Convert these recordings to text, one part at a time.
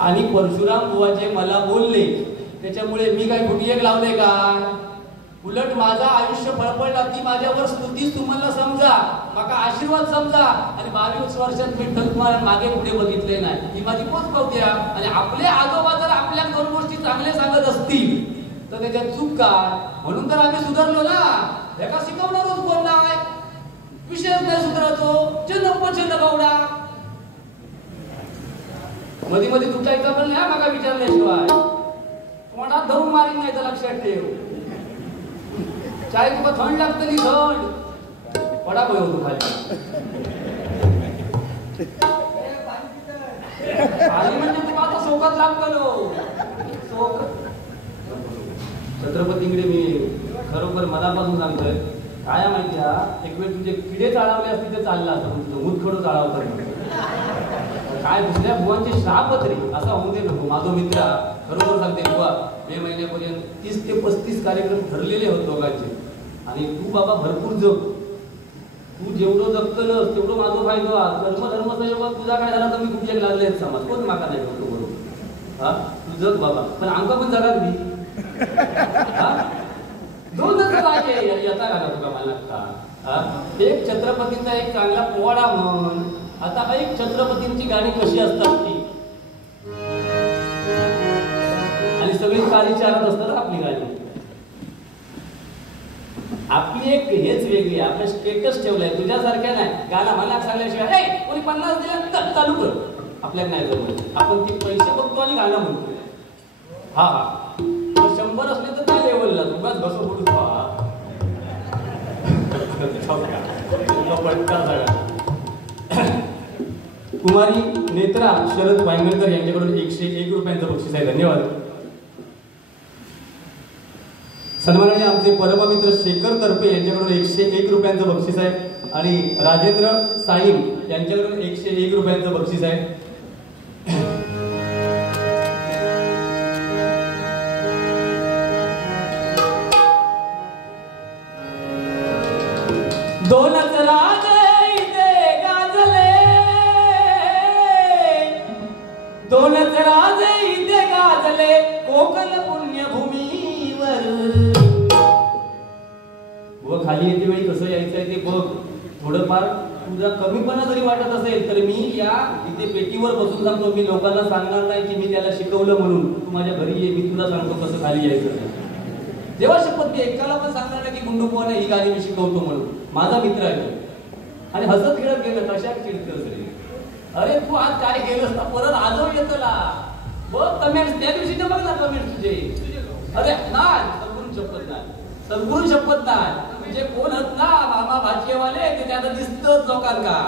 आणि परशुराम बुवा जे मला बोलले त्याच्यामुळे मी काय कुठे एक लावले का? उलट माझा आयुष्य फळफळला ती माझ्यावर स्तुतीच तुम्हाला समजा, माका आशीर्वाद समजा. आणि 22 वर्षात मी ठकमार मागे पुढे बघितले नाही, ही माझी पोच पावत्या. आणि आपले आजोबा जर आपल्या दोन गोष्टी चांगले सांगत असतील तर त्याच्यात चूक काय? म्हणून तर आम्ही सुधारलो ना. एका शिकवणारच कोण नाही, विषयच नाही सुधारतो, चंद गौडा. मध्ये मध्ये तुटायचा पण नाही मागा विचारल्याशिवाय तोंडात धरून मारीन नाही तर लक्षात ठेव. चाय तुका थंड लागतली, थंड पडा बोय होतो खाली. पाणी म्हणजे तुका आता शोकात लागतलो. छत्रपतीकडे मी खरोखर मनापासून सांगतोय, काय माहिती एक वेळ तुझे किडे चाळवले असते ते चालला असतं, तुझं मुतखडू चाळवतं काय दुसऱ्या बुवांचे श्राप रे असा होऊन दे नको. माझा मित्र खरोखर सांगते बुवा, मे महिन्यापर्यंत 30 ते 35 कार्यक्रम ठरलेले होते दोघांचे. आणि तू बाबा भरपूर जग, तू जेवढं जगतलंस तेवढं माझा फायदा. धर्म योग तुझा काय झाला तर मी कुठे लागले समाज कोण माका नाही करतो बरोबर. हा तू जग बाबा, पण आमका पण जगात मी दोनच याचा घाला तुका मला का. एक छत्रपतींचा एक चांगला पोवाडा म्हण. आता एक छत्रपतींची गाणी कशी असतात ती, आणि सगळी काळी चारत असतात आपली गाणी. आपली एक हेच वेगळी, आपलं स्टेटस ठेवलंय तुझ्यासारख्या नाही. गाणं मला सांगल्याशिवाय कोणी 50 दिला चालू कर, आपल्याला नाही जमत. आपण ते पैसे बघतो आणि गाणं म्हणतो. हा 100 असले तर त्या लेवलला तुझाच बसो पडू कुमारी नेत्रा शरद वांगणकर यांच्याकडून 101 रुपयांचं बक्षीस आहे. धन्यवाद. सन्माननीय आमचे परममित्र शेखर तरफे यांच्याकडून 101 रुपयांचं बक्षीस आहे. आणि राजेंद्र साईम यांच्याकडून 101 रुपयांचं बक्षीस आहे. दोनच राजे इथे गाजले, दोनच राजे इथे गाजले कोकण पुण्यभूमीवर. व खाली येते वेळी कसं यायचंय ते बघ. थोडंफार तुझा कमीपणा जरी वाटत असेल तर मी या इथे पेटीवर बसून सांगतो. मी लोकांना सांगणार नाही की मी त्याला शिकवलं म्हणून. तू माझ्या घरी ये, मी तुला सांगतो कसं खाली यायचं. देवा शपथ मी एकाला पण सांगणार नाही की गुंडू पोहाने ही गाणी मी शिकवतो म्हणून. माझा मित्र आहे आणि हसत खेळत गेलं. कशा चिडतस रे? अरे तू आज काय केलंस ना, परत आजो येतला बघ कमेंट्स. त्या दिवशीचे बघ ना कमेंट्स तुझे. अरे नाही सद्गुरू शपथ नाही, सद्गुरू शपथ नाही. म्हणजे कोण हत ना मामा भाजीवाले ते त्याला दिसतच लोकांना.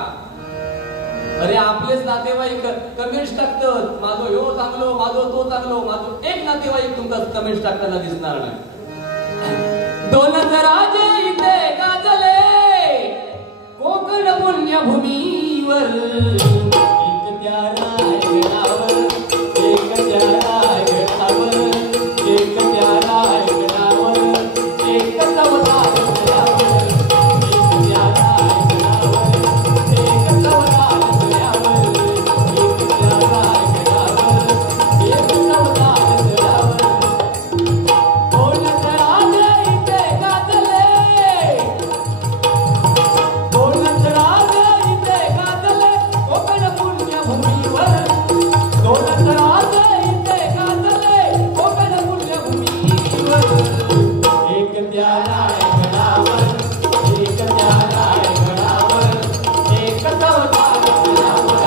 अरे आपलेच नातेवाईक कमेंट्स टाकतात, माझो ह्यो चांगलो, माझो तो चांगलो. माझो एक नातेवाईक तुमका कमेंट्स टाकताना दिसणार नाही. दोनच राजे इथे गाजले कोकण पुण्यभूमीवर. एक त्या रायगडावर, एक त्या रायगडावर, एक त्या रायगडावर, एक चवदार गडावर, एक त्या रायगडावर, एक चवदार गडावर, एक त्या रायगडावर, एक चवदार गडावर. दोनच राजे इथे गाजले, दोनच राजे इथे गाजले कोकण पुण्यभूमीवर. दोनच राजे इथे गाजले कोकण पुण्यभूमीवर. एक त्या रायगडावर, एक त्या रायगडावर, एक चवदार गडावर,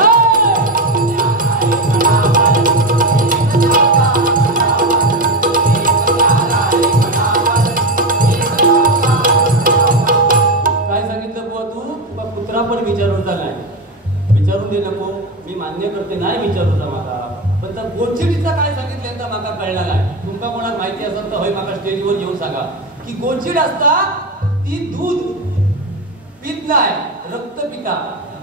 काय सांगितलं बुवा तू? कुत्रा पण विचारून झालाय. विचारून दे नको, मी मान्य करते नाही विचारू मला. पण त्या गोचिडीचा काय सांगितलं तर माका कळला नाही. तुमका कोणाला माहिती असेल तर होय माका स्टेजवर येऊन सांगा की गोचिड असता ती दूध पित नाही, रक्त पिता.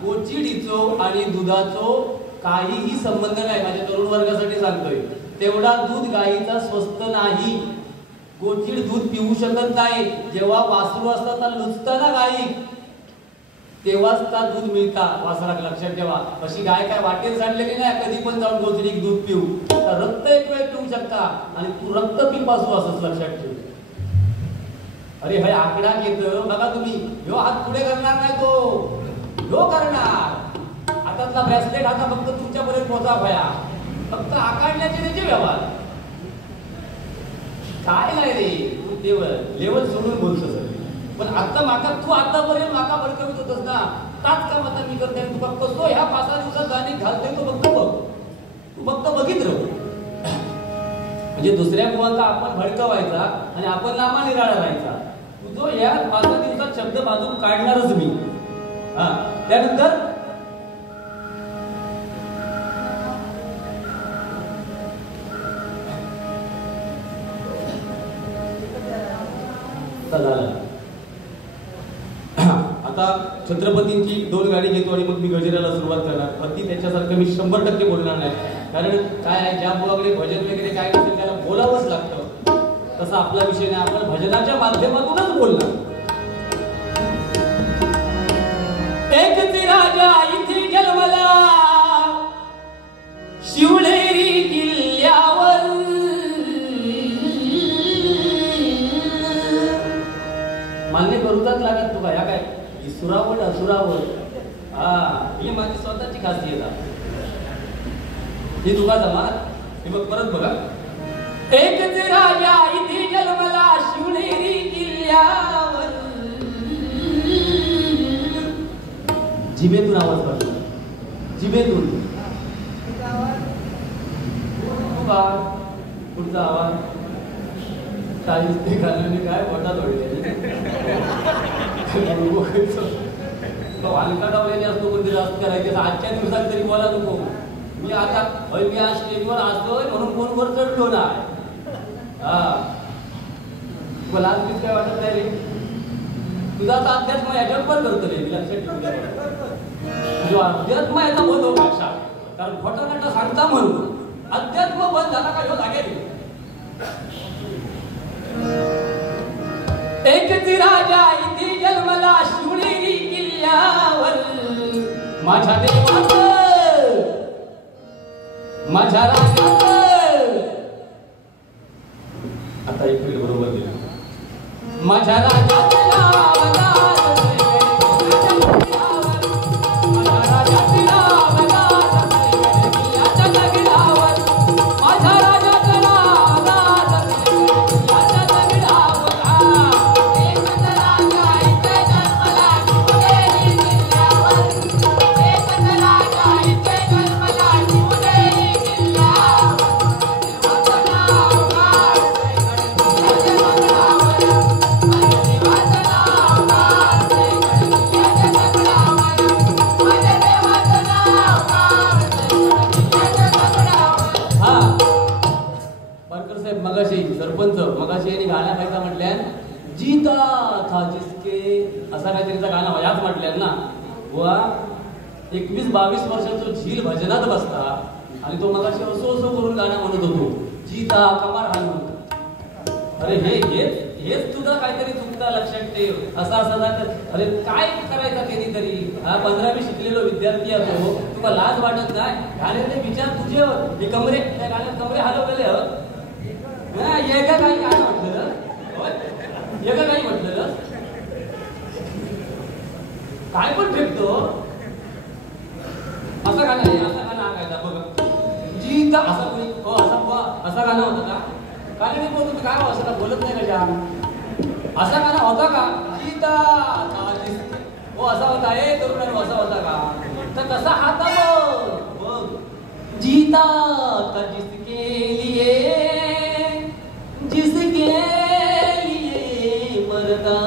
गोचिडीचो आणि दुधाचो काहीही संबंध नाही. माझ्या तरुण वर्गासाठी सांगतोय, तेवढा दूध गाईचा स्वस्त नाही. गोचिड दूध पिऊ शकत नाही. जेव्हा वासरू असतात लुचताना गाई तेव्हाच त्या दूध मिळतात वासराक. लक्षात ठेवा. अशी गाय काय वाटेल सांडलेली नाही कधी पण जाऊन गोचिडीक दूध पिऊ. आणि तू रक्त पिपासू असंच लक्षात ठेव. अरे हे आकडा घेत बघा तुम्ही, ह्यो हात पुढे करणार नाही, तो ह्यो करणार. हातातला ब्रेसलेट आता फक्त तुमच्यापर्यंत पोहोचा भया, फक्त आकारण्याचे त्याचे व्यवहार. काय नाही रे, तू लेवल सोडून बोलतोस. पण आता माका तू आतापर्यंत माका भडकवत होतस ना, ताच काम आता मी करते. तू फक्त तो ह्या 5-6 दिवसात गाणी घालते, तो फक्त बघ, तू फक्त बघित राहू. म्हणजे दुसऱ्या मुलांचा आपण भडकवायचा आणि आपण नामा निराळा राहायचा. तू जो या 5-6 दिवसात शब्द बाजून काढणारच मी. हा, त्यानंतर आता छत्रपतींची 2 गाणी घेतो आणि मग मी गजराला सुरुवात करणार. अगदी त्याच्यासारखं मी 100% बोलणार नाही, कारण काय आहे, ज्या मुलाकडे भजन वगैरे काय नसेल त्याला बोलावंच लागतं. तसा आपला विषय नाही, आपण भजनाच्या माध्यमातूनच बोलणार. एक राजा इथे जन्मला शिवनेरी किल्ल्यावर, मान्य करूचाच लागत तुका. ह्या काय सुरावट असुरावट, हा ही माझी स्वतःची खासियत आहे. ही तुका जमात. हे बघ परत बघा. एकच राजा इथे जन्मला शिवनेरी किल्ल्यावर, जिभेतून आवाज काढतो, जिभेतून. पुढचा आवाज काही ते घालून काय पोटात ओढले हलका डावलेले असतो, कोणती जास्त करायचे. आजच्या दिवसात तरी बोला नको. मी आता मी आज स्टेजवर असतोय म्हणून फोनवर चढलो ना. हा, मला आज मी काय वाटत नाही रे, तुझा आता अध्यात्म याच्यावर पण करतो रे, मी लक्षात ठेवतो. अध्यात्म याचा बंद हो भाषा, कारण खोटा नाटा सांगता म्हणून अध्यात्म बंद झाला का ह्यो लागेल. एकच राजा इथे जन्मला शिवनेरी किल्ल्यावर, माझ्या देवात माझ्या राजात. आता एक मिनिट बरोबर दिला. माझ्या राजात जीता था जिसके असा काहीतरीचा गाणं याच म्हटल्यान ना. वा 21-22 वर्षाचा झील भजनात बसता आणि तो मगाशी असो असो करून गाणं म्हणत होतो, जीता कमार हाणून. अरे हेच तुझं काहीतरी चुकता, लक्षात ठेव. असा अरे काय करायचा केली तरी. हा 15वी शिकलेलो विद्यार्थी असो, तुला लाज वाटत नाही. गाण्याचे विचार तुझे हे कमरे, त्या गाण्यात कमरे हलवलेले आहोत. येगा काही गाणं म्हटलेलं, येगा काही म्हटलेलं, काय पण फेकतो. असा गाणं आहे, असा गाणं ऐकायचा बघा. जीता असा कोणी हो असा गाणं होतं का? काय नाही बोलतो काय असं का बोलत नाही का जाम. असा गाणं होता का? जीता हो असा होता. तरुणांनो असा होता का? तर कसा हाता बघ. जीता था जिसके लिए मरता.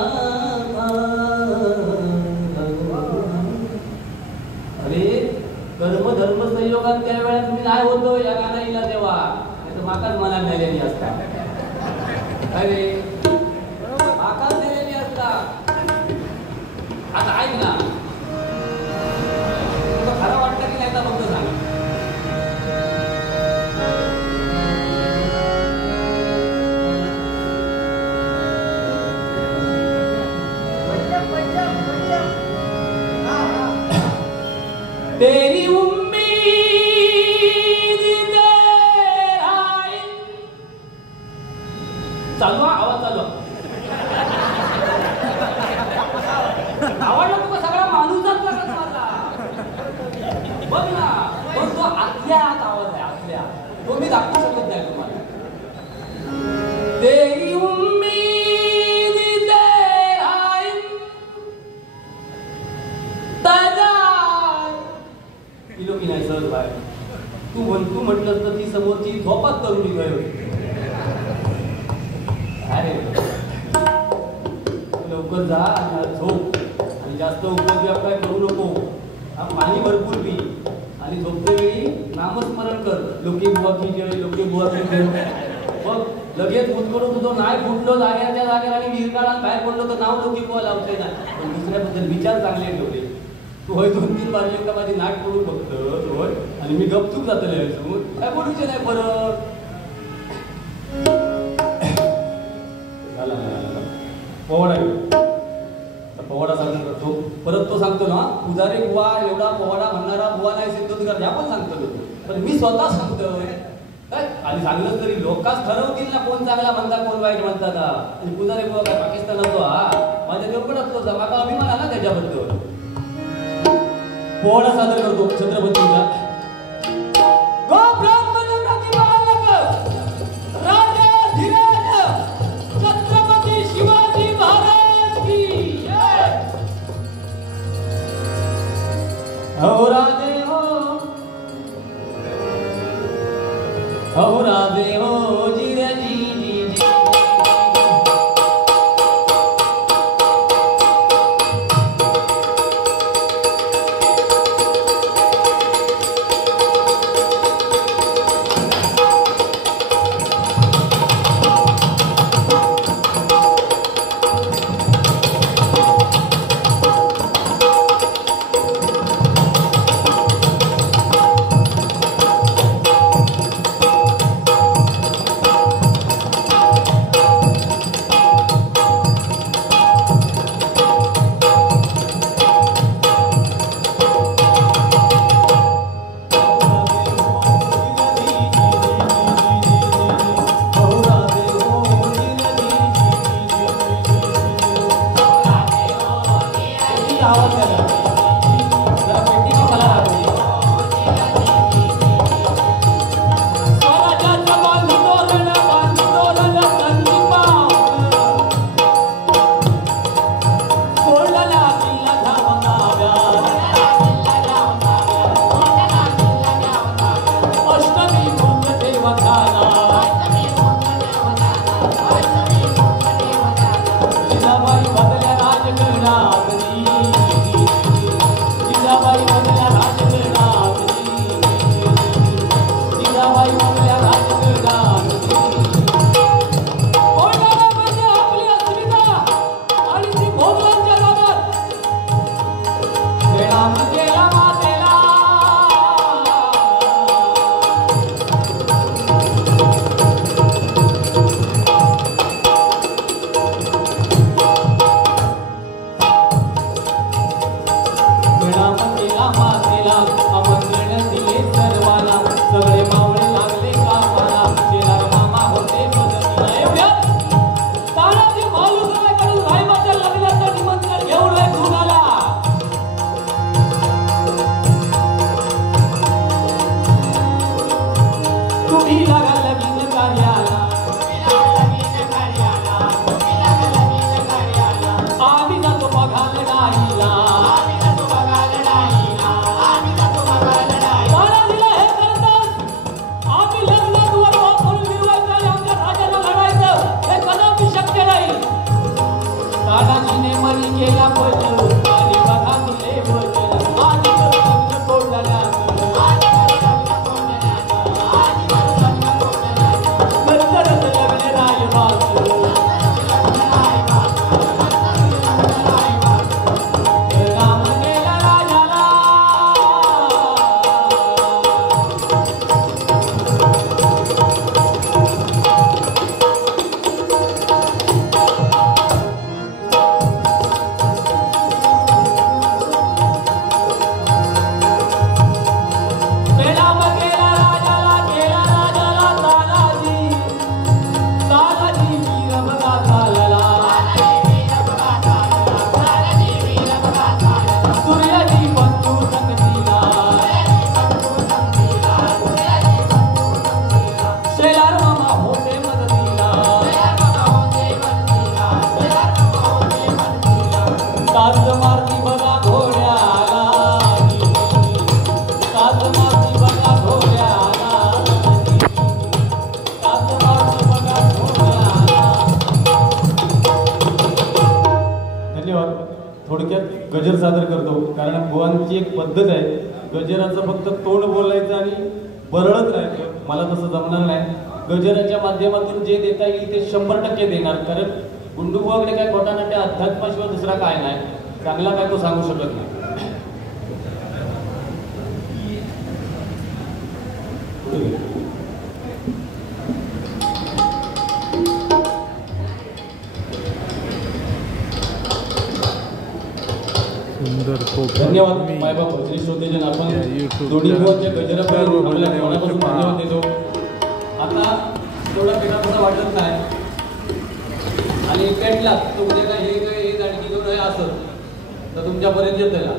अरे कर्म धर्म संयोगात त्यावेळेस मी नाही होतो या गाण्याला तेव्हा, नाही तर माकाच मनात नेलेली असतात. अरे माकाच नेलेली असतात. आता ऐक ना, तुला खरं वाटतं की नाही तर फक्त सांग. तेरी उम्मीद तेरा असल्या तो मी दाखवू शकत नाही तुम्हाला. तेरी उम्मीद तेरा इंतजार इलो की नाही सहज बाहेर. तू म्हटलंस तर ती समोरची झोपात करून निघाली होती. अरे लवकर जा आणि झोप आणि जास्त उपयोग काय करू नको. पाणी भरपूर पी आणि झोपतेवेळी नामस्मरण कर. लोके बुवा की जय, लोके बुवा की जय. मग लगेच उचकडून तुझं नाही फुटलो जाग्याच्या जागेवर आणि विरकाळात बाहेर पडलो तर नाव लोके बुवा लावते ना. पण दुसऱ्याबद्दल विचार चांगले ठेवले. तू होय 2-3 बार का माझी नाक करून बघतो होय आणि मी गपचूप जातले काय बोलूचे नाही परत. पोवाडा पोवाडा सादर करतो परत. तो सांगतो ना पुजारी बुवा एवढा पोवाडा म्हणणारा बुवा नाही सिद्धोदकर ह्या पण सांगतो. पण मी स्वतः सांगतोय काय आणि सांगलं तरी लोकांच ठरवतील ना कोण चांगला म्हणता कोण वाईट म्हणतात. आणि पुजारी बुवा काय पाकिस्तानात हा माझ्या देवकडे असतो माझा अभिमान आहे ना त्याच्याबद्दल. पोवाडा सादर करतो छत्रपतींचा. हो राधे हो, हो राधे हो जिरे जी जी जी. गजर सादर करतो, कारण बुवांची एक पद्धत आहे, गजराचं फक्त तोंड बोलायचं आणि बरळत राहायचं. मला तसं जमणार नाही. गजराच्या माध्यमातून जे देता येईल ते 100% देणार, कारण गुंडू बुवाकडे काय खोटा नाट्य अध्यात्माशिवाय दुसरा काय नाही. चांगला काय तो सांगू शकत नाही. धन्यवाद मायबाप भजनी श्रोतेजन. आपण दोन्ही बुवांच्या गजरापर्यंत आपल्या मनापासून धन्यवाद देतो. आता तेवढा पेटापसा वाटत नाही आणि पेटला तर उद्या काय हे आणखी दोन हे असं तर तुमच्यापर्यंत येत त्याला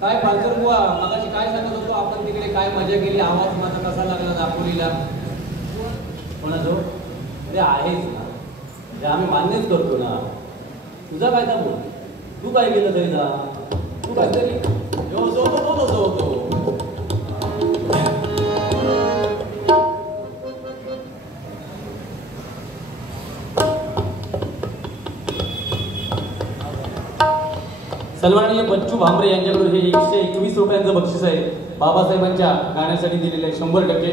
काय पालकर बुवा मगाशी काय सांगत होतो आपण तिकडे काय मजा केली, आवाज माझा कसा लागला दापोलीला कोणाचो ते आहेच ना, ते आम्ही मान्यच करतो ना. तुझा काय दाबो, तू काय केलं तरी जा, तू काय तरी होतो. सन्माननीय बच्चू भामरे यांच्याकडून हे 121 रुपयांचं बक्षीस आहे, बाबासाहेबांच्या गाण्यासाठी दिलेलं आहे 100%.